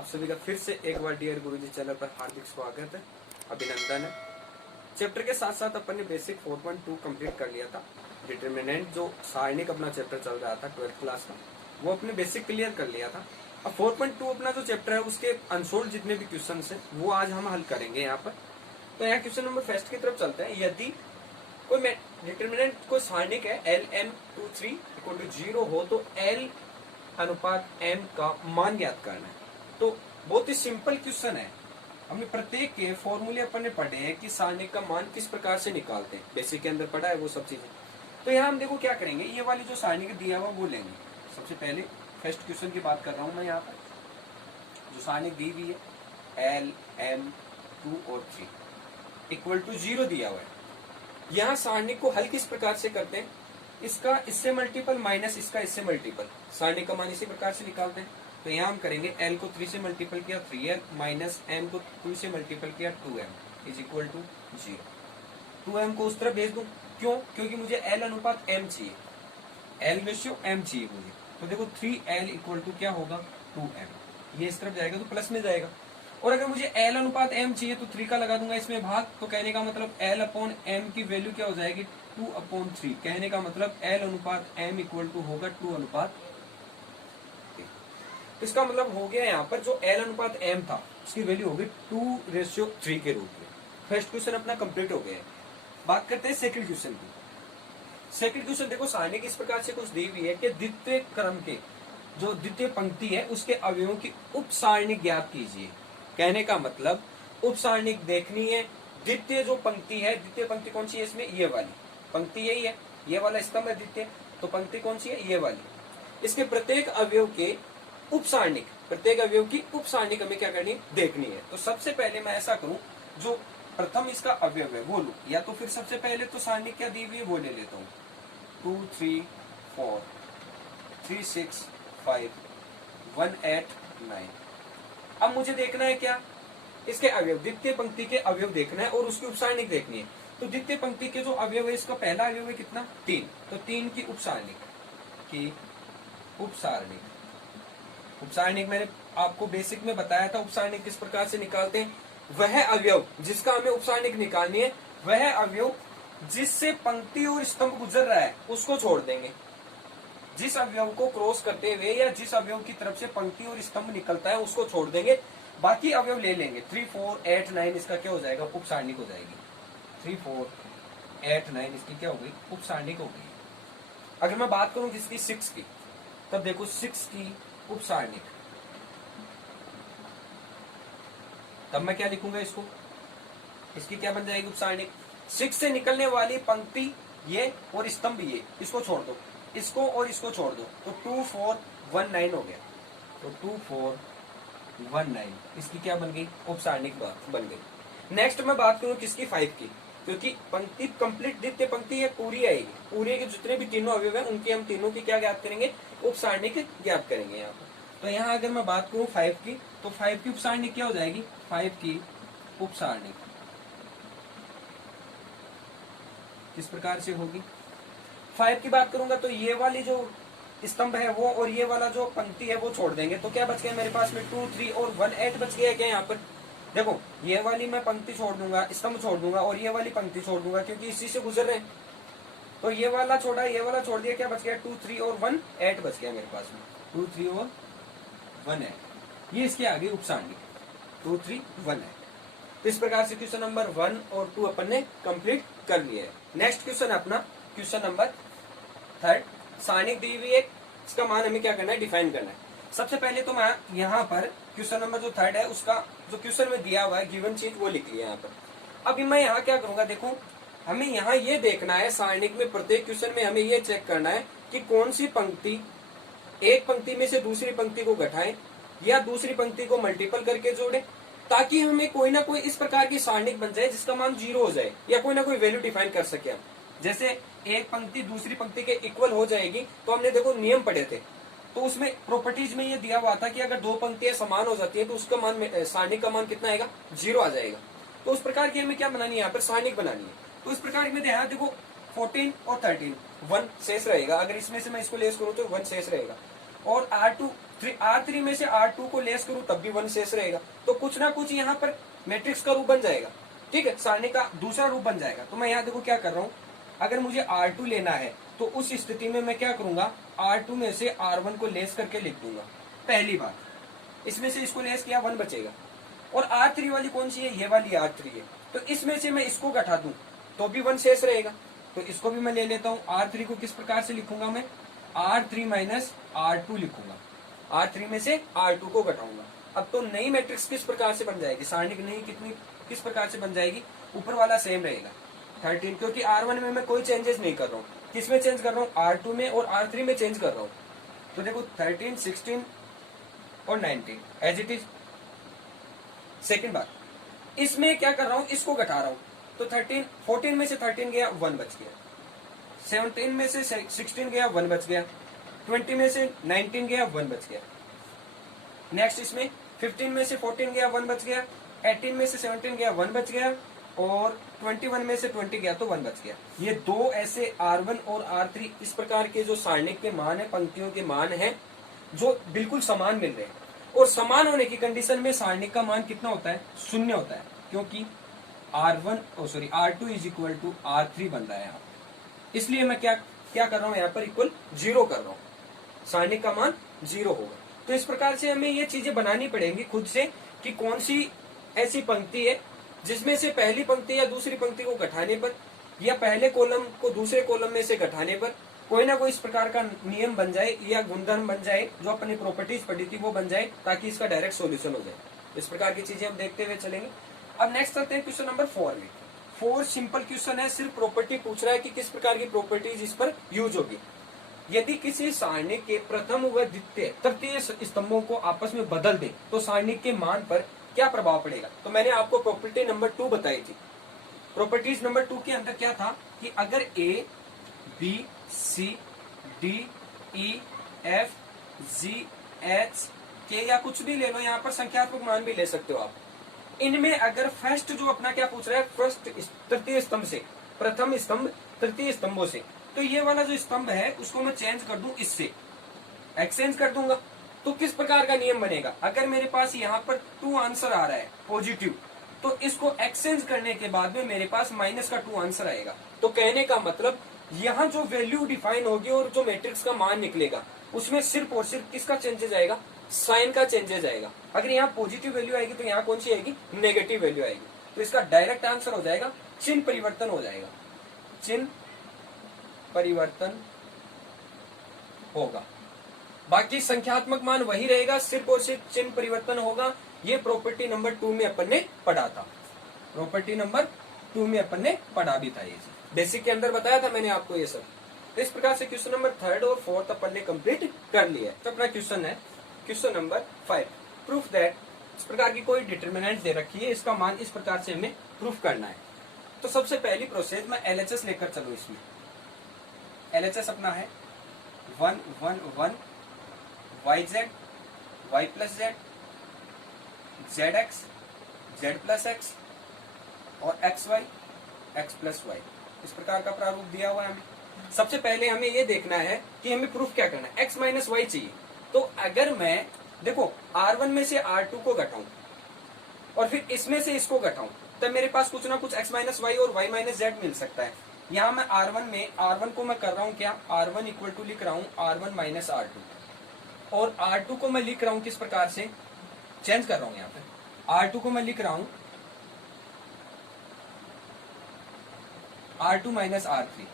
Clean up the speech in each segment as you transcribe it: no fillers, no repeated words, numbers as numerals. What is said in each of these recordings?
आप सभी का फिर से एक बार डियर गुरुजी चैनल पर हार्दिक स्वागत है, अभिनंदन है। चैप्टर के साथ साथ अपन ने बेसिक 4.2 कंप्लीट कर लिया था। डिटरमिनेंट जो सारणिक अपना चैप्टर चल रहा था 12th क्लास का, वो अपने बेसिक क्लियर कर लिया था। अब 4.2 अपना जो चैप्टर है उसके अनसोल्व जितने भी क्वेश्चन है वो आज हम हल करेंगे यहाँ पर। तो यहाँ क्वेश्चन नंबर फर्स्ट की तरफ चलते हैं। यदि कोई डिटरमिनेंट कोई सारणिक है LM23 = 0 हो तो L अनुपात M का मान ज्ञात करना है। तो बहुत ही सिंपल क्वेश्चन है। हमने प्रत्येक के फॉर्मूले अपन ने पढ़े हैं कि सारणिक का मान किस प्रकार से निकालते हैं, बेसिक के अंदर पढ़ा है वो सब चीजें। तो यहाँ हम देखो क्या करेंगे, ये वाली जो सारणिक दिया हुआ वो लेंगे। सबसे पहले फर्स्ट क्वेश्चन की बात कर रहा हूं मैं। यहाँ पर जो सारणिक दी हुई है LM2 और 3 = 0 दिया हुआ है। यहाँ सारणिक को हल किस प्रकार से करते हैं, इसका इससे मल्टीपल माइनस इसका इससे मल्टीपल, सारणिक का मान इसी प्रकार से निकालते हैं। तो यहाँ हम करेंगे L को 3 से मल्टीपल किया 3L माइनस M को 2 से मल्टीपल किया 2M = 0। 2M को उस तरफ भेज दूं, क्यों? क्योंकि मुझे L अनुपात M चाहिए, L रेशियो M चाहिए मुझे। तो देखो 3L = क्या होगा 2M, ये इस तरफ जाएगा तो प्लस में जाएगा। और अगर मुझे L अनुपात M चाहिए तो 3 का लगा दूंगा इसमें भाग। तो कहने का मतलब L/M की वैल्यू क्या हो जाएगी 2/3। कहने का मतलब L अनुपात M = होगा 2/3। तो इसका मतलब हो गया यहाँ पर जो L अनुपात M था उसकी वैल्यू होगी 2:3 के रूप में। फर्स्ट क्वेश्चन अपना कंप्लीट हो गया है। बात करते हैं सेकंड क्वेश्चन की। सेकंड क्वेश्चन देखो, सारणिक इस प्रकार से कुछ दी हुई है कि द्वितीय क्रम के जो द्वितीय पंक्ति है उसके अवयवों की उप सारणिक ज्ञात कीजिए। कहने का मतलब उप सारणिक देखनी है। द्वितीय जो पंक्ति है, द्वितीय पंक्ति कौन सी है इसमें, ये वाली पंक्ति यही है, ये वाला स्तंभ है द्वितीय। तो पंक्ति कौन सी है, ये वाली। इसके प्रत्येक अवयव के उप सारणिक, प्रत्येक अवयव की उप सारणिक हमें क्या करनी देखनी है। तो सबसे पहले मैं ऐसा करूं, जो प्रथम इसका अवयव है वो लू, या तो फिर सबसे पहले तो सारणिक क्या दी हुई है वो ले लेता हूँ। 2 3 4 3 6 5 1 8 9। अब मुझे देखना है क्या, इसके अवयव, द्वितीय पंक्ति के अवयव देखना है और उसकी उपसारणिक देखनी है। तो द्वितीय पंक्ति के जो अवयव है, इसका पहला अवयव है कितना 3, तो 3 की उपसारणिक मैंने आपको बेसिक में बताया था उपसारणिक किस प्रकार से निकालते हैं। वह अवयव जिसका हमें उपसारणिक निकालनी है, वह अवयव जिससे पंक्ति और स्तंभ गुजर रहा है उसको छोड़ देंगे। जिस अवयव को क्रॉस करते हुए या जिस अवयव की तरफ से पंक्ति और स्तंभ निकलता है उसको छोड़ देंगे, बाकी अवयव ले लेंगे। 3 4 8 9 इसका क्या हो जाएगा, उपसारणिक हो जाएगी। 3 4 8 9 इसकी क्या हो गई, उपसारणिक हो गई। अगर मैं बात करूं किसकी 6 की, तब देखो 6 की उपसारणिक, तब मैं क्या लिखूंगा इसको, इसकी क्या बन जाएगी उपसारणिक। 6 से निकलने वाली पंक्ति ये और स्तंभ ये, इसको छोड़ दो, इसको और इसको छोड़ दो, तो 2 4 1 9 हो गया। तो 2 4 1 9 इसकी क्या बन गई, उपसारणिक बन गई। नेक्स्ट मैं बात करूं किसकी 5 की, क्योंकि पंक्ति कंप्लीट द्वितीय पंक्ति है पूरी आएगी, पूरे के जितने भी तीनों अवयव है उनके हम तीनों की क्या ज्ञात करेंगे, उपसारणिक ज्ञात करेंगे यहाँ पर। तो यहाँ अगर मैं बात करूं 5 की, तो 5 की उपसारणिक क्या हो जाएगी, 5 की उपसारणिक किस प्रकार से होगी। 5 की बात करूंगा तो ये वाली जो स्तंभ है वो और ये वाला जो पंक्ति है वो छोड़ देंगे। तो क्या बच गया मेरे पास में 2 3 और 1 8 बच गया क्या यहाँ पर। देखो ये वाली मैं पंक्ति छोड़ दूंगा, स्तंभ छोड़ दूंगा और ये वाली पंक्ति छोड़ दूंगा क्योंकि इसी से गुजर रहे हैं। तो ये वाला छोड़ा, ये वाला छोड़ दिया, क्या बच गया 2 3 और 1 8 बच गया मेरे पास में। 2 3 और 1 8 ये इसके आगे उपसारणिक 2 3 1 8। तो इस प्रकार से क्वेश्चन नंबर 1 और 2 अपन ने कंप्लीट कर लिया है। नेक्स्ट क्वेश्चन अपना क्वेश्चन नंबर 3, सारणिक दी हुई है, इसका मान हमें क्या करना है, डिफाइन करना है। सबसे पहले तो मैं यहाँ पर क्वेश्चन नंबर जो 3 है उसका जो क्वेश्चन में दिया हुआ है गिवन चीज वो लिख लिया यहाँ पर। अभी मैं यहाँ क्या करूंगा, देखो हमें यहाँ ये देखना है सारणिक में, प्रत्येक क्वेश्चन में हमें ये चेक करना है कि कौन सी पंक्ति एक पंक्ति में से दूसरी पंक्ति को घटाए या दूसरी पंक्ति को मल्टीपल करके जोड़े, ताकि हमें कोई ना कोई इस प्रकार की सारणिक बन जाए जिसका मान 0 हो जाए या कोई ना कोई वैल्यू डिफाइन कर सके हम। जैसे एक पंक्ति दूसरी पंक्ति के इक्वल हो जाएगी, तो हमने देखो नियम पढ़े थे, तो उसमें प्रॉपर्टीज में ये दिया हुआ था कि अगर दो पंक्तियां समान हो जाती है तो उसका मान, सारणिक का मान कितना आएगा, 0 आ जाएगा। तो उस प्रकार की हमें क्या बनानी है, यहाँ पर सारणिक बनानी है। तो इस प्रकार में ध्यान देखो 14 और 13 1 शेष रहेगा, अगर इसमें से मैं इसको लेस करूँ तो 1 शेष रहेगा। और R2 R3 में से R2 को लेस करूं तब भी 1 शेष रहेगा, तो कुछ ना कुछ यहाँ पर मैट्रिक्स का रूप बन जाएगा, ठीक है, सारणी का दूसरा रूप बन जाएगा। तो मैं यहाँ देखो क्या कर रहा हूँ, अगर मुझे R2 लेना है तो उस स्थिति में मैं क्या करूंगा, R2 में से R1 को लेस करके लिख दूंगा, पहली बात, इसमें से इसको लेस किया 1 बचेगा। और R3 वाली कौन सी है, ये वाली R3 है, तो इसमें से मैं इसको घटा दूं तो भी 1 शेष रहेगा, तो इसको भी मैं ले लेता हूं। R3 को किस प्रकार से लिखूंगा मैं, R3 माइनस R2 लिखूंगा, R3 में से R2 को घटाऊंगा। अब तो नई मैट्रिक्स किस प्रकार से बन जाएगी, सारणी नई कितनी किस प्रकार से बन जाएगी, ऊपर वाला सेम रहेगा 13, क्योंकि R1 में मैं कोई चेंजेस नहीं कर रहा हूँ, किसमें चेंज कर रहा हूँ, R2 में और R3 में चेंज कर रहा हूँ। तो देखो 13, 16 और 19 एज इट इज। सेकेंड बात, इसमें क्या कर रहा हूं, इसको घटा रहा हूं, तो 13, 14 में से 13 गया 1 बच गया, 17 में से 16 गया 1 बच गया, 20 में से 19 गया 1 बच गया। नेक्स्ट इसमें 15 में से 14 गया 1 बच गया, 18 में से 17 गया 1 बच गया, और 21 में से 20 गया तो 1 बच गया। ये दो ऐसे R1 और R3 इस प्रकार के जो सारणिक के मान है, पंक्तियों के मान है, जो बिल्कुल समान मिल रहे हैं। और समान होने की कंडीशन में सारणिक का मान कितना होता है, 0 होता है, क्योंकि R2 is equal to R3 बन रहा है यहाँ, इसलिए मैं क्या कर रहा हूँ, यहाँ पर इक्वल 0 कर रहा हूँ, सारणिक का मान 0 होगा। तो इस प्रकार से हमें ये चीजें बनानी पड़ेंगी खुद से कि कौन सी ऐसी पंक्ति है जिसमें से पहली पंक्ति या दूसरी पंक्ति को घटाने पर, या पहले कॉलम को दूसरे कॉलम में से घटाने पर कोई ना कोई इस प्रकार का नियम बन जाए या गुणधर्म बन जाए, जो अपनी प्रॉपर्टीज पढ़ी थी वो बन जाए, ताकि इसका डायरेक्ट सॉल्यूशन हो जाए। इस प्रकार की चीजें हम देखते हुए चलेंगे। अब नेक्स्ट चलते हैं क्वेश्चन नंबर 4 में। 4 सिंपल क्वेश्चन है, सिर्फ प्रॉपर्टी पूछ रहा है कि किस प्रकार की प्रॉपर्टीज इस पर यूज होगी। यदि किसी सारणी के प्रथम व द्वितीय तृतीय स्तंभों को आपस में बदल दे तो सारणी के मान पर क्या प्रभाव पड़ेगा। तो मैंने आपको प्रॉपर्टी नंबर 2 बताई थी। प्रॉपर्टीज नंबर 2 के अंदर क्या था कि अगर A, B, C, D, E, F, G, H, K या कुछ भी ले लो, यहाँ पर संख्यात्मक मान भी ले सकते हो आप, इनमें अगर फर्स्ट जो अपना क्या पूछ रहा है, फर्स्ट तृतीय स्तंभ से, प्रथम स्तंभ तृतीय स्तंभों से, तो ये वाला जो स्तंभ है उसको मैं चेंज कर दूं, इससे एक्सचेंज कर दूंगा, तो किस प्रकार का नियम बनेगा। अगर मेरे पास यहाँ पर 2 आंसर आ रहा है पॉजिटिव, तो इसको एक्सचेंज करने के बाद में मेरे पास माइनस का 2 आंसर आएगा। तो कहने का मतलब यहाँ जो वैल्यू डिफाइन होगी और जो मैट्रिक्स का मान निकलेगा उसमें सिर्फ और सिर्फ किसका चेंजेस आएगा, साइन का चेंजेस आएगा। अगर यहाँ पॉजिटिव वैल्यू आएगी तो यहाँ कौन सी आएगी, नेगेटिव वैल्यू आएगी। तो इसका डायरेक्ट आंसर हो जाएगा चिन्ह परिवर्तन हो जाएगा, चिन्ह परिवर्तन होगा। बाकी संख्यात्मक मान वही रहेगा, सिर्फ और सिर्फ चिन्ह परिवर्तन होगा। ये प्रॉपर्टी नंबर 2 में अपन ने पढ़ा था, प्रॉपर्टी नंबर 2 में अपन ने पढ़ा भी था, ये बेसिक के अंदर बताया था मैंने आपको ये सब। तो इस प्रकार से क्वेश्चन नंबर 3 और 4 अपन ने कंप्लीट कर लिया है। तो अपना क्वेश्चन है क्वेश्चन नंबर 5, प्रूफ दैट। इस प्रकार की कोई डिटर्मिनेंट दे रखी है, इसका मान इस प्रकार से हमें प्रूफ करना है। तो सबसे पहली प्रोसेस मैं LHS लेकर चलूं। इसमें LHS अपना है 1 1 1 YZ Y plus Z, ZX Z plus X और XY X प्लस Y। इस प्रकार का प्रारूप दिया हुआ है हमें। सबसे पहले हमें ये देखना है कि हमें प्रूफ क्या करना है, X माइनस Y चाहिए। तो अगर मैं देखो R1 में से R2 को घटाऊं और फिर इसमें से इसको घटाऊं, तब मेरे पास कुछ ना कुछ X माइनस Y और Y माइनस Z मिल सकता है। यहाँ मैं R1 को मैं कर रहा हूँ क्या, R1 इक्वल टू लिख रहा हूँ R1 माइनस R2, और R2 को मैं लिख रहा हूँ किस प्रकार से, चेंज कर रहा हूँ। यहाँ पे R2 को मैं लिख रहा हूँ R2 माइनस R3।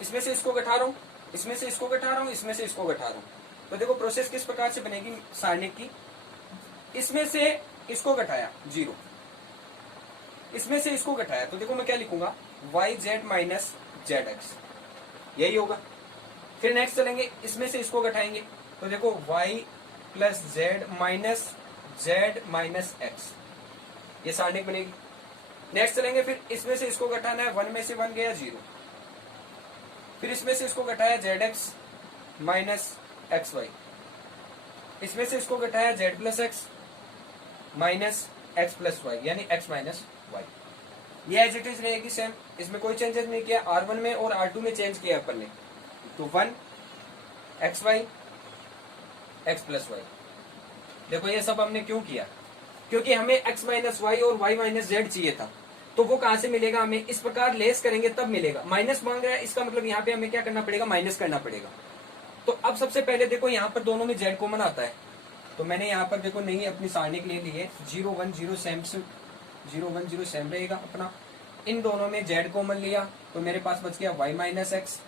इसमें से इसको घटा रहा हूँ, इसमें से इसको घटा रहा हूँ, इसमें से इसको घटा रहा हूँ। तो देखो प्रोसेस किस प्रकार से बनेगी सारणी की। इसमें से इसको घटाया 0, इसमें से इसको घटाया, तो देखो मैं क्या लिखूंगा YZ माइनस ZX, यही होगा। फिर नेक्स्ट चलेंगे, इसमें से इसको घटाएंगे, तो देखो Y plus Z minus Z minus X, ये सारणी बनेगी। नेक्स्ट चलेंगे, फिर इसमें से इसको घटाना है, 1 में से 1 गया 0, फिर इसमें से इसको घटाया ZX माइनस XY, इसमें से इसको घटाया Z plus X minus X plus Y, यानी X माइनस Y। ये एज इट इज रहेगी सेम, इसमें कोई चेंजेस नहीं किया। R1 में और R2 में चेंज किया अपन ने, तो 1 XY एक्स प्लस वाई। देखो ये सब हमने क्यों किया, क्योंकि हमें x माइनस वाई और y माइनस जेड चाहिए था। तो वो कहां से मिलेगा, हमें इस प्रकार लेस करेंगे तब मिलेगा। माइनस मांग रहा है, इसका मतलब यहाँ पे हमें क्या करना पड़ेगा, माइनस करना पड़ेगा। तो अब सबसे पहले देखो यहाँ पर दोनों में z कॉमन आता है, तो मैंने यहाँ पर देखो नहीं अपनी सारणी के लिए लिए 0 1 0 सेम 0 1 0 सेम रहेगा अपना। इन दोनों में z कॉमन लिया तो मेरे पास बच गया y माइनस एक्स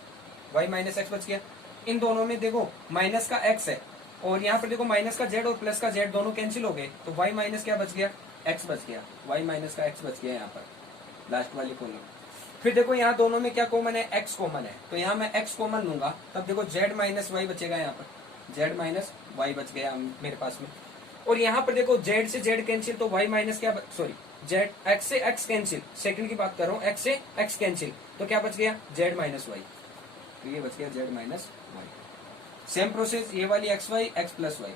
बच गया। इन दोनों में देखो माइनस का x है और यहाँ पर देखो माइनस का z और प्लस का z दोनों कैंसिल हो गए, तो y माइनस क्या बच गया, x बच गया, y माइनस का x बच गया यहाँ पर लास्ट वाली कॉलम। फिर देखो यहाँ दोनों में क्या कॉमन है, x कॉमन है, तो यहाँ मैं x कॉमन लूंगा तब देखो z माइनस वाई बचेगा, यहाँ पर z माइनस वाई बच गया मेरे पास में। और यहाँ पर देखो z से z कैंसिल, तो y माइनस क्या सॉरी z x से x कैंसिल, सेकंड की बात कर रहा हूँ, x से x कैंसिल, तो क्या बच गया z माइनस वाई, तो ये बच गया z minus Y. Same process, ये वाली X Y X plus Y,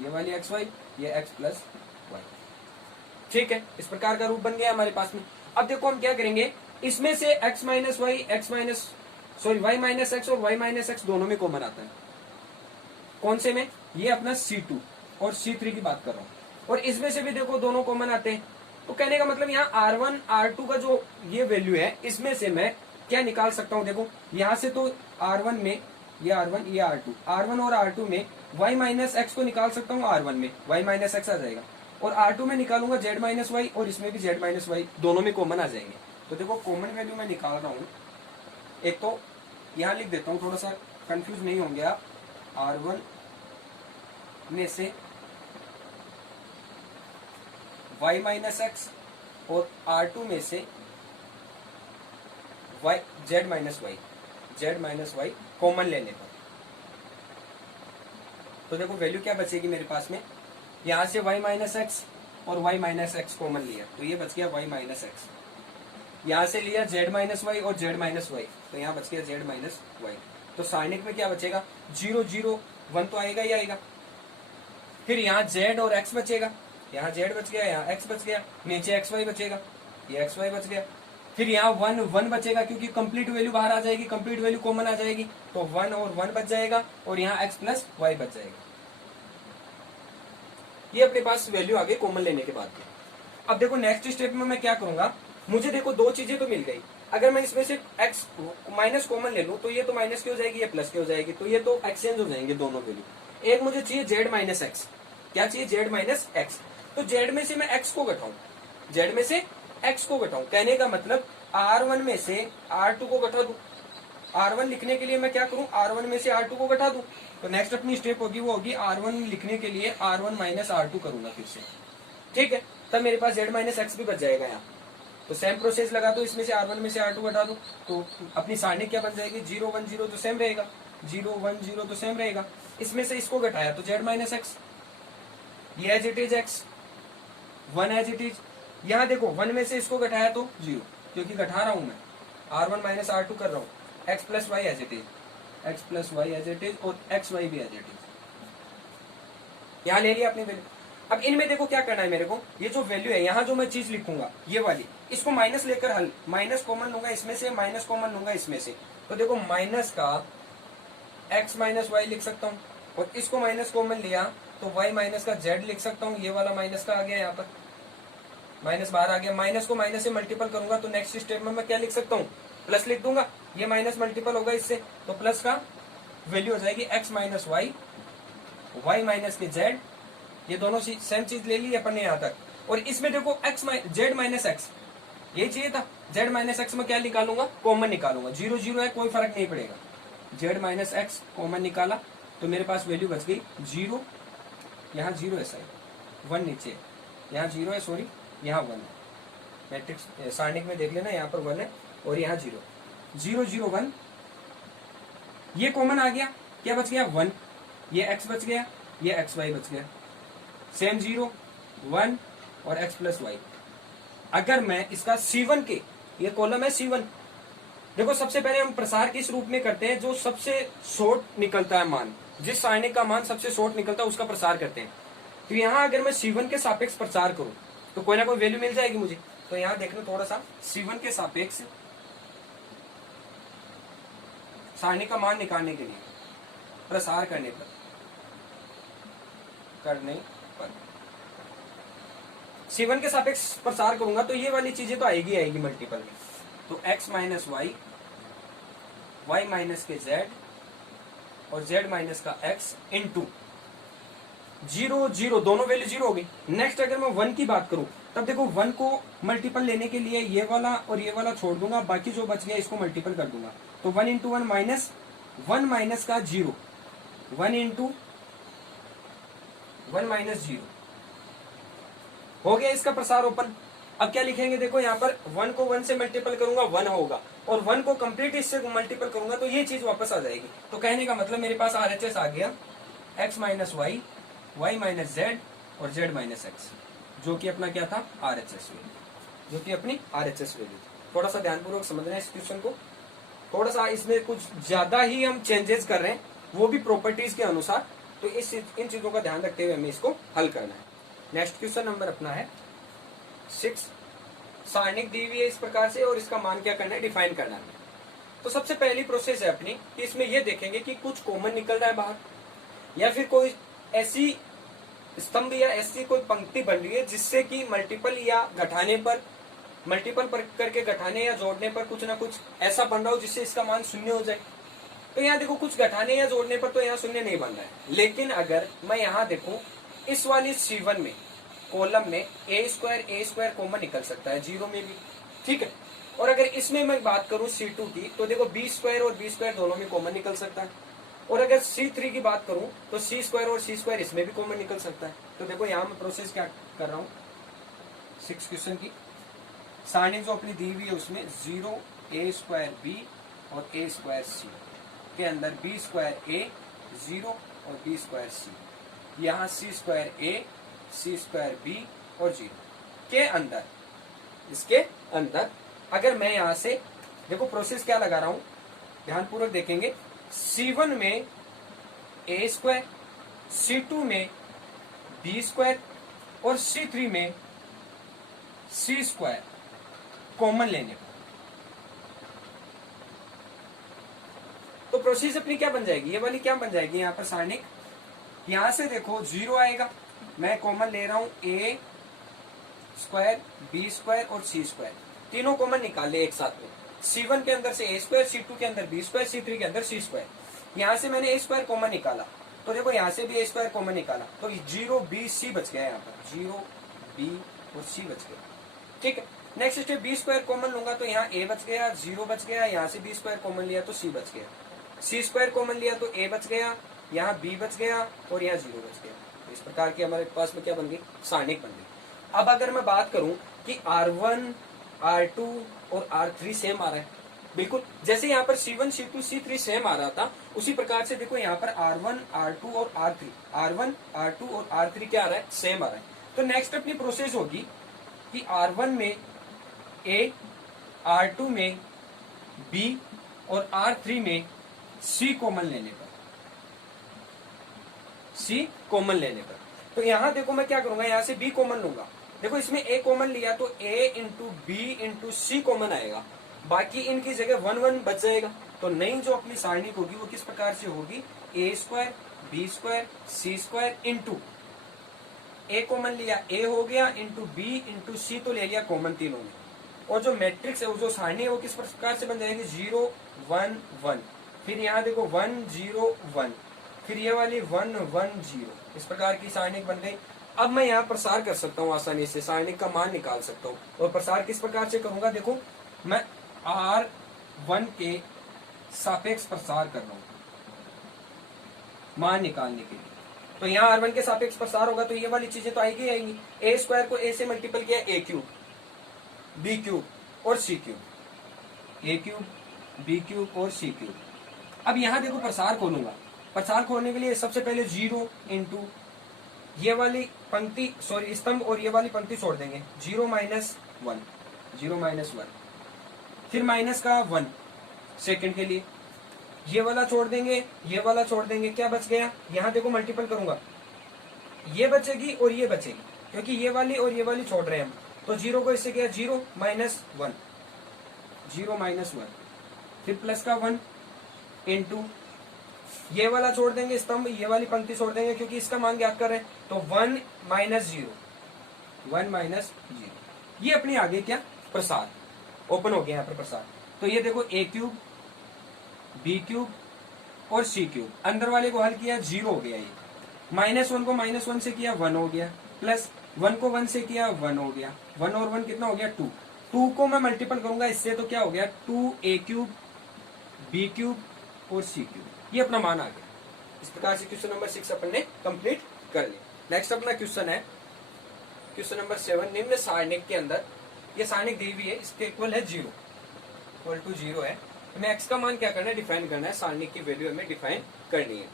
ये वाली एक्स वाई ये एक्स प्लस वाई। ठीक है, इस प्रकार का रूप बन गया हमारे पास में। अब देखो हम क्या करेंगे, इसमें से x minus Y Y minus X और वाई माइनस एक्स दोनों में कॉमन आता है। कौन से में, ये अपना C2 और C3 की बात कर रहा हूँ, और इसमें से भी देखो दोनों कॉमन आते हैं। तो कहने का मतलब यहाँ R1 R2 का जो ये वैल्यू है, इसमें से मैं क्या निकाल सकता हूँ, देखो यहाँ से तो R1 में ये R1 ये R2, R1 और R2 में y माइनस एक्स को निकाल सकता हूँ, R1 में y माइनस एक्स आ जाएगा, और R2 में निकालूंगा z माइनस वाई, और इसमें भी z माइनस वाई, दोनों में कॉमन आ जाएंगे। तो देखो कॉमन वैल्यू मैं निकाल रहा हूँ, एक तो यहाँ लिख देता हूँ, थोड़ा सा कंफ्यूज नहीं होंगे आप। R1 में से y माइनस एक्स और R2 में से z माइनस वाई कॉमन लेने पर, तो देखो वैल्यू क्या बचेगी मेरे पास में, यहां से y माइनस एक्स और y माइनस एक्स कॉमन लिया, तो ये बच गया y माइनस एक्स। यहां से लिया z माइनस वाई और z माइनस वाई, तो यहाँ बच गया z माइनस वाई। तो सारणिक में क्या बचेगा, 0 0 1 तो आएगा ही आएगा। फिर यहाँ z और x बचेगा, यहाँ z बच गया, यहाँ x बच गया, नीचे xy बचेगा, ये xy बच गया। फिर यहाँ 1 1 बचेगा, क्योंकि कंप्लीट वैल्यू बाहर आ जाएगी, कंप्लीट वैल्यू कॉमन आ जाएगी, तो 1 और 1 बच जाएगा, और यहाँ x प्लस वाई बच जाएगा। ये अपने पास वैल्यू आ गई कॉमन लेने के बाद। अब देखो नेक्स्ट स्टेप में मैं क्या करूंगा, मुझे देखो दो चीजें तो मिल गई, अगर मैं इसमें से x माइनस कॉमन ले लूं तो ये तो माइनस की हो जाएगी, ये प्लस की हो जाएगी, तो ये तो एक्सचेंज हो जाएंगे दोनों वैल्यू। एक मुझे चाहिए z माइनस एक्स, क्या चाहिए, z माइनस एक्स, तो z में से मैं x को घटाऊं, z में से x को घटाऊं, कहने का मतलब R1 में से R2 को घटा दूं। R1 लिखने के लिए मैं क्या करूं, R1 में से R2 को घटा दूं, तो नेक्स्ट अपनी स्टेप होगी वो होगी R1 लिखने के लिए R1 माइनस R2 करूंगा फिर से। ठीक है, तब मेरे पास z माइनस एक्स भी बच जाएगा यहाँ। तो सेम प्रोसेस लगा दो, इसमें से R1 में से R2 घटा दो, तो अपनी सारणी क्या बन जाएगी, 0 1 0 तो सेम रहेगा, 0 1 0 तो सेम रहेगा। इसमें से इसको घटाया तो z माइनस एक्स, ये as it is X, 1 as it is. यहाँ देखो 1 में से इसको घटाया तो 0, क्योंकि घटा रहा हूं मैं, R1 माइनस R2 कर रहा हूँ, x plus Y as it is, X plus Y as it is, और एक्स वाई भी एज इट इज। यहाँ ले लिया अपनी वैल्यू। अब इनमें देखो क्या करना है मेरे को, ये जो वैल्यू है यहाँ जो मैं चीज लिखूंगा ये वाली, इसको माइनस लेकर हल, माइनस कॉमन लूंगा इसमें से, माइनस कॉमन लूंगा इसमें से, तो देखो माइनस का x माइनस वाई लिख सकता हूँ, और इसको माइनस कॉमन लिया तो y माइनस का z लिख सकता हूँ, ये वाला माइनस का आ गया, यहाँ पर माइनस बाहर आ गया। माइनस को माइनस से मल्टीपल करूंगा तो नेक्स्ट स्टेप में मैं क्या लिख सकता हूँ, प्लस लिख दूंगा, ये माइनस मल्टीपल होगा इससे, तो प्लस का वैल्यू हो जाएगी x minus Y, Y minus के z, ये दोनों सेम चीज ले ली अपन ने यहाँ तक। और इसमें देखो z माइनस एक्स, यही चाहिए था, z माइनस एक्स में क्या निकालूंगा, कॉमन निकालूंगा, 0 0 है कोई फर्क नहीं पड़ेगा, z माइनस एक्स कॉमन निकाला तो मेरे पास वैल्यू बच गई 0, यहाँ 0 है सही, 1 नीचे, यहाँ 0 है सॉरी, यहाँ 1 है, मैट्रिक्स सारणिक में देख लेना, यहाँ पर 1 है और यहाँ 0 0 0 1, ये कॉमन आ गया, क्या बच गया 1, ये x बच गया, ये एक्स वाई बच गया, सेम 0 1 और x प्लस वाई। अगर मैं इसका C1 के, ये कॉलम है C1, देखो सबसे पहले हम प्रसार किस रूप में करते हैं, जो सबसे शॉर्ट निकलता है मान, जिस सारणिक का मान सबसे शॉर्ट निकलता है उसका प्रसार करते हैं। तो यहाँ अगर मैं C1 के सापेक्ष प्रसार करूं तो कोई ना कोई वैल्यू मिल जाएगी मुझे। तो यहाँ देख लो थोड़ा सा, C1 के सापेक्ष सारणी का मान निकालने के लिए प्रसार करने पर करने पर C1 के सापेक्ष प्रसार करूंगा तो ये वाली चीजें तो आएगी मल्टीपल में। तो x minus Y, Y minus के z और z माइनस का x इंटू 0 0, दोनों वैल्यू 0 हो गई। नेक्स्ट अगर मैं 1 की बात करूं तब देखो 1 को मल्टीपल लेने के लिए ये वाला और ये वाला छोड़ दूंगा, बाकी जो बच गया इसको मल्टीपल कर दूंगा। तो 1 इंटू 1 माइनस 1 माइनस का 0, 1 इंटू 1 माइनस 0 हो गया इसका प्रसार ओपन। अब क्या लिखेंगे, देखो यहाँ पर 1 को 1 से मल्टीपल करूंगा 1 होगा, और 1 को कंप्लीट इससे मल्टीपल करूंगा तो ये चीज वापस आ जाएगी। तो कहने का मतलब मेरे पास RHS आ गया x minus Y, Y minus Z और z माइनस एक्स, जो कि अपना क्या था RHS वैल्यू, जो कि अपनी RHS वैल्यू। थोड़ा सा ध्यानपूर्वक समझना है इस क्वेश्चन को, थोड़ा सा इसमें कुछ ज्यादा ही हम चेंजेस कर रहे हैं, वो भी प्रॉपर्टीज के अनुसार। तो इन चीजों का ध्यान रखते हुए हमें इसको हल करना है। नेक्स्ट क्वेश्चन नंबर अपना है 6। सारणिक दी हुई है इस प्रकार से और इसका मान क्या करना है, डिफाइन करना है। तो सबसे पहली प्रोसेस है अपनी कि इसमें ये देखेंगे कि कुछ कॉमन निकल रहा है बाहर, या फिर कोई ऐसी स्तंभ या ऐसी कोई पंक्ति बन रही है जिससे कि मल्टीपल या घटाने पर, मल्टीपल करके घटाने या जोड़ने पर कुछ ना कुछ ऐसा बन रहा हो जिससे इसका मान 0 हो जाए। तो यहाँ देखो कुछ घटाने या जोड़ने पर तो यहाँ 0 नहीं बन रहा है, लेकिन अगर मैं यहाँ देखूं इस वाली C1 में कॉलम में a स्क्वायर कॉमन निकल सकता है 0 में भी, ठीक है। और अगर इसमें मैं बात करूं C2 की तो देखो b स्क्वायर और b स्क्वायर दोनों में कॉमन निकल सकता है। और अगर C3 की बात करूं तो c स्क्वायर और c स्क्वायर इसमें भी कॉमन निकल सकता है। तो देखो यहाँ मैं प्रोसेस क्या कर रहा हूँ, 6 क्वेश्चन की सारणी जो अपनी दी हुई है उसमें 0 a स्क्वायर b और a स्क्वायर c के अंदर b स्क्वायर a 0 और b स्क्वायर c, यहाँ c square a, c square b और 0 के अंदर, इसके अंदर अगर मैं यहां से देखो प्रोसेस क्या लगा रहा हूं, ध्यानपूर्वक देखेंगे। C1 में a स्क्वायर, C2 में b स्क्वायर और C3 में c स्क्वायर कॉमन लेने पर, तो प्रोसेस अपनी क्या बन जाएगी, ये वाली क्या बन जाएगी यहाँ पर सारणिक। यहां से देखो 0 आएगा, मैं कॉमन ले रहा हूं a स्क्वायर, b स्क्वायर और c स्क्वायर, तीनों कॉमन निकाल ले एक साथ में। C1 के अंदर से a स्क्वायर, C2 के अंदर b स्क्वायर, C3 के अंदर c स्क्वायर। यहाँ से मैंने a स्क्वायर कॉमन निकाला, तो देखो यहाँ से भी a स्क्वायर कॉमन निकाला, तो 0 b c बच गया, यहाँ पर 0 b और c बच गया, ठीक है। Next step b square common लूंगा तो यहाँ a बच गया, 0 बच गया, यहाँ से b स्क्वायर कॉमन लिया तो c बच गया, c स्क्वायर कॉमन लिया तो a बच गया, यहाँ b बच गया और यहाँ 0 बच गया। इस प्रकार की हमारे पास में क्या बन गई, सारणिक बन गई। अब अगर मैं बात करूं कि R1, R2 और R3 सेम आ रहा है, बिल्कुल जैसे यहाँ पर C1, C2, C3 सेम आ रहा था, उसी प्रकार से देखो यहाँ पर R1, R2 और R3, R1, R2 और R3 क्या आ रहा है, सेम आ रहा है। तो नेक्स्ट अपनी प्रोसेस होगी कि R1 में A, R2 में B और R3 में C कॉमन लेने पर, C कॉमन लेने पर, तो यहाँ देखो मैं क्या करूंगा, यहाँ से B कॉमन लूंगा। देखो इसमें A कॉमन लिया तो A into B into C common आएगा, बाकी इनकी जगह 1 1 बच जाएगा। तो नई जो अपनी सारणिक होगी वो किस प्रकार से होगी, A square, B square, C square into A common लिया A हो गया, इंटू B इंटू C तो ले लिया कॉमन तीनों में, और जो मैट्रिक्स है जो सारणी है वो किस प्रकार से बन जाएगी, 0 1 1, फिर यहाँ देखो 1 0 1, फिर ये वाली 1 1 0, इस प्रकार की सारणिक बन गई। अब मैं यहाँ प्रसार कर सकता हूँ आसानी से, सारणिक का मान निकाल सकता हूँ। और प्रसार किस प्रकार से करूंगा, देखो मैं R1 के सापेक्ष प्रसार कर रहा हूँ मान निकालने के लिए। तो यहाँ R1 के सापेक्ष प्रसार होगा तो ये वाली चीजें तो आएगी आएंगी। a स्क्वायर को a से मल्टीपल किया a क्यूब, b क्यूब और c cube, a cube, b cube और c क्यूब। अब यहाँ देखो प्रसार खोलूंगा, प्रसार खोलने के लिए सबसे पहले 0 इंटू ये वाली पंक्ति, सॉरी स्तंभ और ये वाली पंक्ति छोड़ देंगे, 0 माइनस 1, 0 माइनस 1, फिर माइनस का 1 सेकंड के लिए, ये वाला छोड़ देंगे, ये वाला छोड़ देंगे, क्या बच गया, यहाँ देखो मल्टीपल करूंगा, ये बचेगी और ये बचेगी, क्योंकि ये वाली और ये वाली छोड़ रहे हैं हम, तो 0 को इससे गया 0 माइनस 1, 0 माइनस 1, फिर प्लस का 1 इंटू, ये वाला छोड़ देंगे स्तंभ, ये वाली पंक्ति छोड़ देंगे क्योंकि इसका मान ज्ञात कर रहे हैं। तो 1 माइनस 0, 1 माइनस 0, ये अपनी आगे क्या प्रसार ओपन हो गया यहाँ पर प्रसार। तो ये देखो a क्यूब, b क्यूब और c क्यूब, अंदर वाले को हल किया 0 हो गया, ये -1 को -1 से किया 1 हो गया, प्लस 1 को 1 से किया 1 हो गया, 1 और 1 कितना हो गया 2, 2 को मैं मल्टीपल करूंगा इससे तो क्या हो गया 2a क्यूब, b क्यूब और c क्यूब, ये अपना मान आ गया। इस प्रकार से क्वेश्चन नंबर 6 अपन ने कंप्लीट कर लिया। नेक्स्ट अपना क्वेश्चन है क्वेश्चन नंबर 7, निम्न सारणिक के अंदर, ये सारणिक दी हुई है, इसके इक्वल है 0, इक्वल टू 0 है, हमें x का मान क्या करना है डिफाइन करना है, सारणिक की वैल्यू हमें डिफाइन करनी है।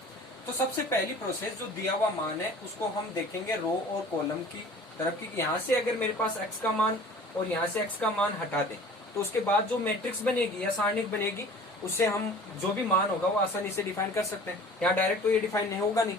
तो सबसे पहली प्रोसेस जो दिया हुआ मान है उसको हम देखेंगे रो और कॉलम की तरफ की, यहाँ से अगर मेरे पास x का मान और यहाँ से x का मान हटा दें तो उसके बाद जो मैट्रिक्स बनेगी या सारणिक बनेगी उससे हम जो भी मान होगा वो आसानी से डिफाइन कर सकते हैं। यहाँ डायरेक्ट तो ये डिफाइन नहीं होगा नहीं।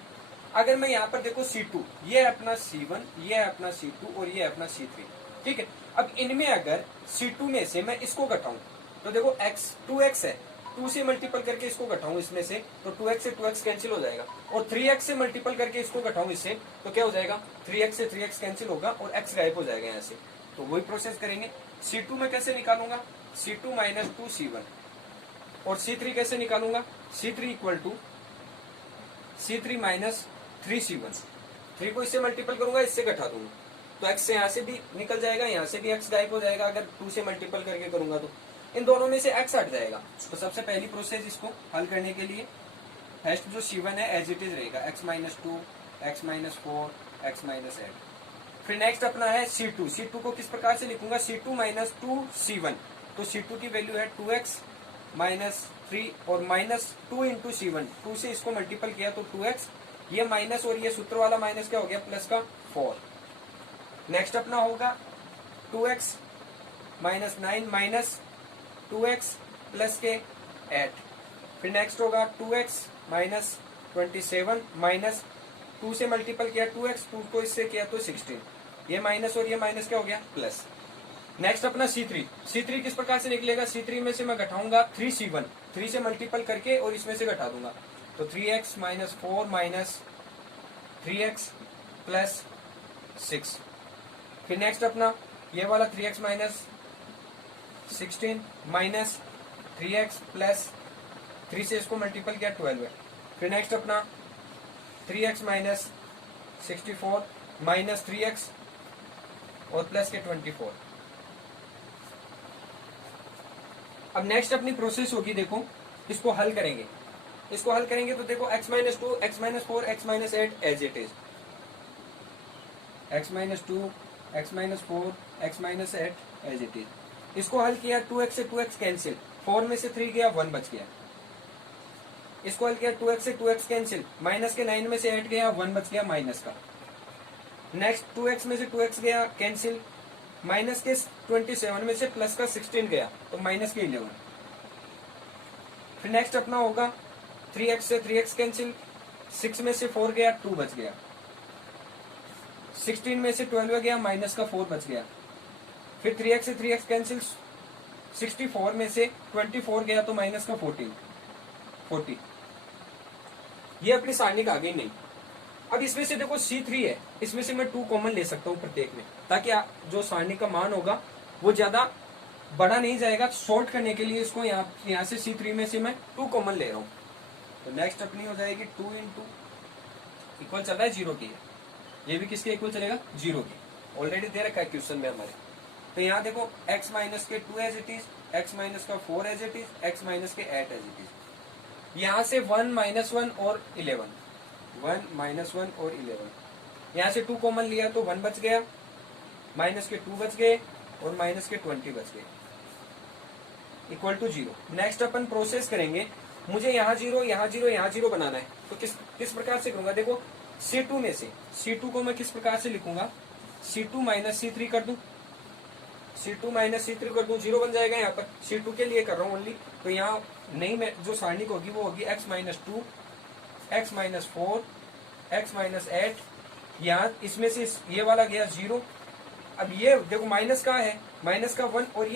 अगर मैं यहाँ पर देखो C2, ये है अपना C1, ये है अपना C2 और ये है अपना C3, ठीक है। अब इनमें अगर C2 में से मैं इसको घटाऊं तो देखो x 2x है, 2 से मल्टीपल करके इसको घटाऊं इसमें से तो 2x से 2x कैंसिल हो जाएगा, और 3x से मल्टीपल करके इसको घटाऊं इससे तो क्या हो जाएगा 3x से 3x कैंसिल होगा और x गायब हो जाएगा यहाँ से। तो वही प्रोसेस करेंगे। C2 में कैसे निकालूंगा, C2 माइनस 2C1, और C3 कैसे निकालूंगा, C3 equal to C3 minus 3C1, 3 को इससे मल्टीपल करूंगा इससे घटा दूंगा तो x से यहाँ से भी निकल जाएगा, यहाँ से भी x गायब हो जाएगा, अगर 2 से मल्टीपल करके करूंगा तो इन दोनों में से x हट जाएगा। तो सबसे पहली प्रोसेस इसको हल करने के लिए फर्स्ट जो C1 है एज इट इज रहेगा, x minus 2, x minus 4, x minus 8। फिर नेक्स्ट अपना है C2, C2 को किस प्रकार से लिखूंगा, C2 माइनस 2C1, तो C2 की वैल्यू है 2x माइनस 3 और माइनस 2 इंटू C1, 2 से इसको मल्टीपल किया तो 2x, ये माइनस और ये सूत्र वाला माइनस क्या हो गया प्लस का 4। नेक्स्ट अपना होगा 2x minus 9 minus 2x plus के 8। फिर नेक्स्ट होगा 2x माइनस 27 माइनस 2 से मल्टीपल किया 2x, 2 को इससे किया तो 16, ये माइनस और ये माइनस क्या हो गया प्लस। नेक्स्ट अपना C3, C3 किस प्रकार से निकलेगा, C3 में से मैं घटाऊंगा 3C1, 3 से मल्टीपल करके और इसमें से घटा दूंगा तो 3x minus 4 minus 3x plus 6। फिर नेक्स्ट अपना ये वाला 3x minus 16 minus 3x plus 3 से इसको मल्टीपल किया 12 है। फिर नेक्स्ट अपना 3x माइनस 64 माइनस 3x और प्लस के 24। अब नेक्स्ट अपनी प्रोसेस होगी, देखो इसको हल करेंगे, इसको हल करेंगे तो देखो x minus 2, x minus 4, x minus 8 as it is, x minus 2, x minus 4, x minus 8 as it is. इसको हल किया 2x से 2x कैंसिल, 4 में से 3 गया 1 बच गया। इसको हल किया 2x से 2x कैंसिल, माइनस के 9 में से 8 गया 1 बच गया माइनस का। नेक्स्ट 2x में से 2x गया कैंसिल, माइनस के 27 में से प्लस का 16 गया तो माइनस के 11। फिर नेक्स्ट अपना होगा 3x से 3x कैंसिल, 6 में से 4 गया 2 बच गया, 16 में से 12 गया माइनस का 4 बच गया। फिर 3x से 3x कैंसिल, 64 में से 24 गया तो माइनस का 40। ये अपनी सारणिक आ गई नहीं। अब इसमें से देखो C3 है, इसमें से मैं 2 कॉमन ले सकता हूँ प्रत्येक में, ताकि जो सारणिक का मान होगा वो ज्यादा बड़ा नहीं जाएगा। शॉर्ट करने के लिए इसको यहाँ से C3 में से मैं 2 कॉमन ले रहा हूँ। तो नेक्स्ट अपनी हो जाएगी 2 इंटू इक्वल चल रहा है 0 की, ये भी किसके इक्वल चलेगा 0 की, ऑलरेडी दे रखा है क्वेश्चन में हमारे। तो यहाँ देखो x माइनस के 2 as it is, x minus का 4 as it is, x minus के 8 एज इट इज। यहाँ से 1 माइनस 1 और 11, 1 माइनस 1 और 11, यहाँ से 2 कॉमन लिया तो 1 बच गया, माइनस के 2 बच गए और माइनस के 20 बच गए, इक्वल टू 0। नेक्स्ट अपन प्रोसेस करेंगे, मुझे यहाँ 0 यहाँ 0 यहाँ 0 बनाना है तो किस प्रकार से करूंगा, देखो C2 में से C2 को मैं किस प्रकार से लिखूंगा, C2 माइनस C3 कर दूं, C2 माइनस C3 कर दूं, 0 बन जाएगा। यहाँ पर C2 के लिए कर रहा हूँ ओनली, तो यहाँ नई में जो सारणिक होगी वो होगी x minus 2, x minus 4, x minus 8, यहाँ इसमें से ये वाला गया 0। अब ये देखो माइनस का है, माइनस का 1 और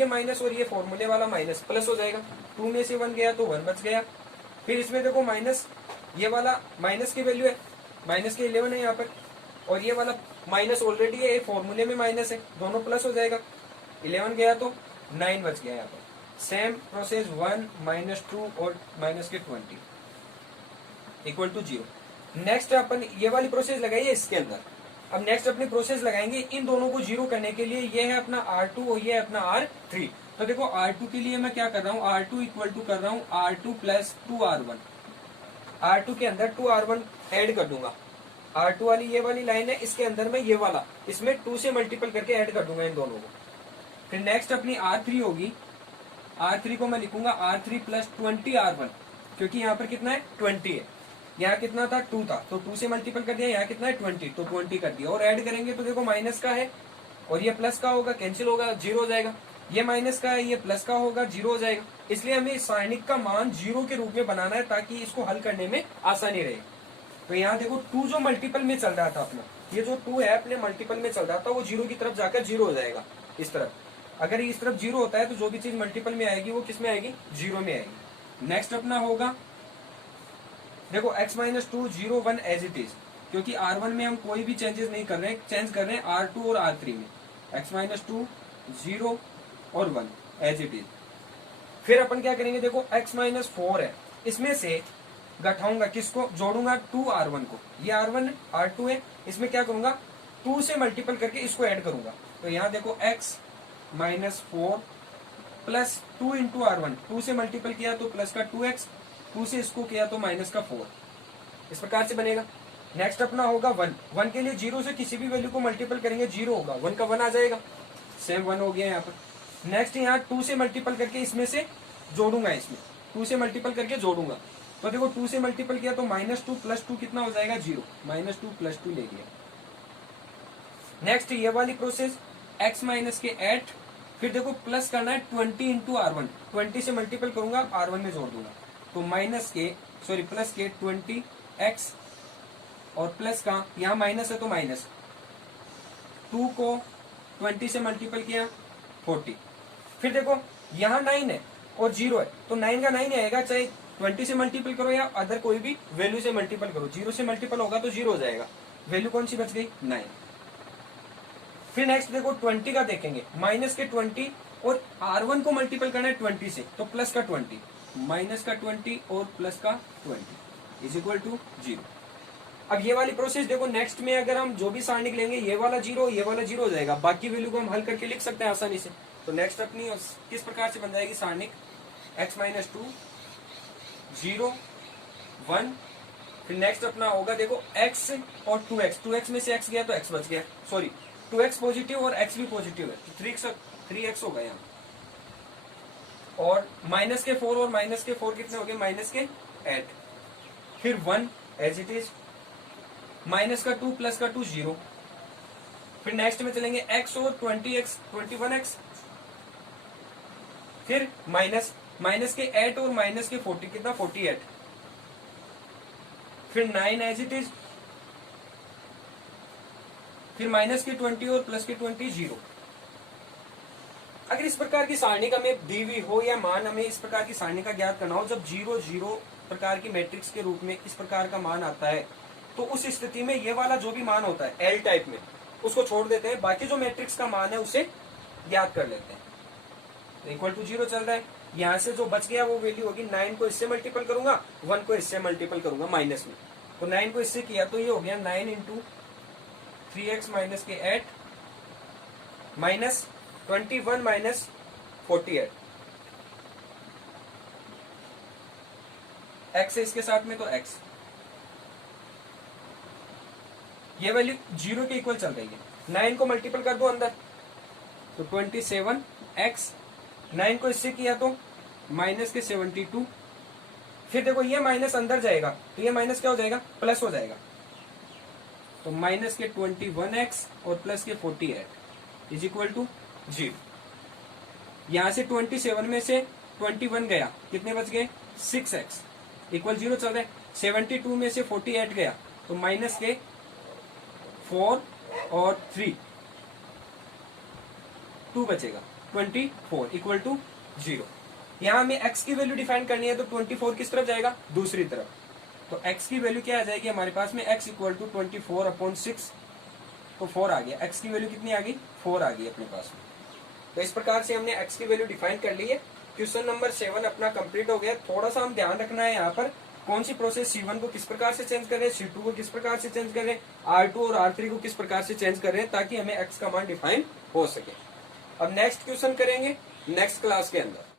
ये फॉर्मूले वाला माइनस प्लस हो जाएगा, 2 में से 1 गया तो 1 बच गया। फिर इसमें देखो माइनस ये वाला माइनस की वैल्यू है, माइनस के 11 है यहाँ पर, और ये वाला माइनस ऑलरेडी है, फॉर्मूले में माइनस है, दोनों प्लस हो जाएगा। 11 गया तो 9 बच गया यहाँ पर। सेम प्रोसेस 1 -2 और माइनस के 20 इक्वल टू 0। नेक्स्ट अपन ये वाली प्रोसेस लगाइए इसके अंदर। अब नेक्स्ट अपनी प्रोसेस लगाएंगे इन दोनों को जीरो करने के लिए। ये है अपना R2 और ये है अपना R3। तो देखो R2 के लिए मैं क्या कर रहा हूँ, R2 इक्वल टू कर रहा हूँ R2 प्लस 2R1। R2 के अंदर 2R1 ऐड कर दूंगा। R2 वाली ये वाली लाइन है, इसके अंदर में ये वाला, इसमें 2 से मल्टीपल करके ऐड कर दूंगा इन दोनों को। फिर नेक्स्ट अपनी R3 होगी। R3 को मैं लिखूंगा R3 प्लस 20R1, क्योंकि यहाँ पर कितना है 20 है, यहाँ कितना था 2 था, तो 2 से मल्टीपल कर दिया, यहाँ कितना है 20, तो 20 कर दिया। और ऐड करेंगे तो देखो माइनस का है और ये प्लस का होगा, कैंसिल होगा, 0 हो जाएगा। ये माइनस का है, ये प्लस का होगा, 0 हो जाएगा। इसलिए हमें सारणिक का मान 0 के रूप में बनाना है ताकि इसको हल करने में आसानी रहे। तो यहाँ देखो 2 जो मल्टीपल में चल रहा था अपना, ये जो 2 है अपने मल्टीपल में चल रहा था, वो 0 की तरफ जाकर 0 हो जाएगा इस तरफ। अगर इस तरफ 0 होता है तो जो भी चीज मल्टीपल में आएगी वो किस में आएगी, 0 में आएगी। नेक्स्ट अपना होगा देखो x minus 2 0 1 as it is, क्योंकि R1 में हम कोई भी चेंजेस नहीं कर रहे हैं, चेंज कर रहे हैं R2 और R3 में। x माइनस 2 0 और 1 एज इट इज। फिर अपन क्या करेंगे, देखो x माइनस 4 है, इसमें से घटाऊंगा, किसको जोड़ूंगा, 2R1 को। ये R1 R2 है, इसमें क्या करूंगा 2 से मल्टीपल करके इसको ऐड करूंगा। तो यहाँ देखो x minus 4 plus 2 into R1, 2 से मल्टीपल किया तो प्लस का 2x, 2 से इसको किया तो माइनस का 4, इस प्रकार से बनेगा। नेक्स्ट अपना होगा 1 के लिए 0 से किसी भी वैल्यू को मल्टीपल करेंगे 0 होगा, 1 का 1 आ जाएगा, सेम 1 हो गया यहाँ पर। नेक्स्ट यहाँ 2 से मल्टीपल करके इसमें से जोड़ूंगा, इसमें 2 से मल्टीपल करके जोड़ूंगा। तो देखो 2 से मल्टीपल किया तो -2 प्लस 2 कितना हो जाएगा 0, -2 प्लस 2 ले लिया। नेक्स्ट ये वाली प्रोसेस x माइनस के 8, फिर देखो प्लस करना है 20 इंटू R1, 20 से मल्टीपल करूंगा R1 में जोड़ दूंगा, तो प्लस के 20x और प्लस का यहाँ माइनस है तो माइनस 2 को 20 से मल्टीपल किया 40। फिर देखो यहाँ 9 है और 0 है, तो 9 का 9 आएगा, चाहे 20 से मल्टीपल करो या अदर कोई भी वैल्यू से मल्टीपल करो, 0 से मल्टीपल होगा तो 0 हो जाएगा। वैल्यू कौन सी बच गई, 9। फिर नेक्स्ट देखो 20 का देखेंगे, माइनस के 20 और R1 को मल्टीपल करना है 20 से, तो प्लस का 20, माइनस का 20 और प्लस का 20 इज इक्वल टू 0। अब ये वाली प्रोसेस देखो, नेक्स्ट में अगर हम जो भी सारणिक लेंगे ये वाला 0 ये वाला 0 हो जाएगा, बाकी वैल्यू को हम हल करके लिख सकते हैं आसानी से। तो नेक्स्ट अपनी किस प्रकार से बन जाएगी सारणिक, x माइनस 2 0 1, फिर नेक्स्ट अपना होगा देखो x और 2x में से x गया तो x बच गया, सॉरी 2x पॉजिटिव और x भी पॉजिटिव है, तो 3x होगा यहाँ। और माइनस के 4 और माइनस के 4 कितने हो गए, माइनस के 8। फिर 1 एज इट इज, माइनस का 2 प्लस का 2 0। फिर नेक्स्ट में चलेंगे x और 20x 21x, फिर माइनस के 8 और माइनस के 40 कितना 48, फिर 9 एज इट इज, फिर माइनस के 20 और प्लस के 20 0। अगर इस प्रकार की सारणी का हमें दी हुई हो या मान हमें इस प्रकार की सारणी का ज्ञात करना हो, जब 0 0 प्रकार की मैट्रिक्स के रूप में इस प्रकार का मान आता है, तो उस स्थिति में ये वाला जो भी मान होता है एल टाइप में उसको छोड़ देते हैं, बाकी जो मैट्रिक्स का मान है उसे ज्ञात कर लेते हैं। तो इक्वल टू 0 चल रहा है, यहाँ से जो बच गया वो वैल्यू होगी 9 को इससे मल्टीपल करूंगा, 1 को इससे मल्टीपल करूंगा माइनस में, तो 9 को इससे किया तो ये हो गया 9 इंटू 3x माइनस के 8 माइनस 21 माइनस 48, x है इसके साथ में तो x, ये वैल्यू 0 के इक्वल चल रही है। 9 को मल्टीपल कर दो अंदर तो 27x, 9 को इससे किया तो माइनस के 72। फिर देखो ये माइनस अंदर जाएगा तो ये माइनस क्या हो जाएगा, प्लस हो जाएगा, तो माइनस के 21x और प्लस के 48 इज इक्वल टू 0। यहां से 27 में से 21 गया, कितने बच गए 6x इक्वल 0 चल रहा है। 72 में से 48 गया तो माइनस के 4 और 3 2 बचेगा, 24 इक्वल टू 0। यहां हमें x की वैल्यू डिफाइन करनी है तो 24 किस तरफ जाएगा, दूसरी तरफ, तो x की वैल्यू क्या आ जाएगी हमारे पास में, x इक्वल टू 24/6, तो 4 आ गया। x की वैल्यू कितनी आ गई, 4 आ गई अपने पास में। तो इस प्रकार से हमने x की वैल्यू डिफाइन कर ली है। क्वेश्चन नंबर 7 अपना कंप्लीट हो गया। थोड़ा सा हम ध्यान रखना है यहाँ पर, कौन सी प्रोसेस C1 को किस प्रकार से चेंज कर रहे हैं, C2 को किस प्रकार से चेंज कर रहे हैं, R2 और R3 को किस प्रकार से चेंज कर रहे हैं, ताकि हमें x का मान डिफाइन हो सके। अब नेक्स्ट क्वेश्चन करेंगे नेक्स्ट क्लास के अंदर।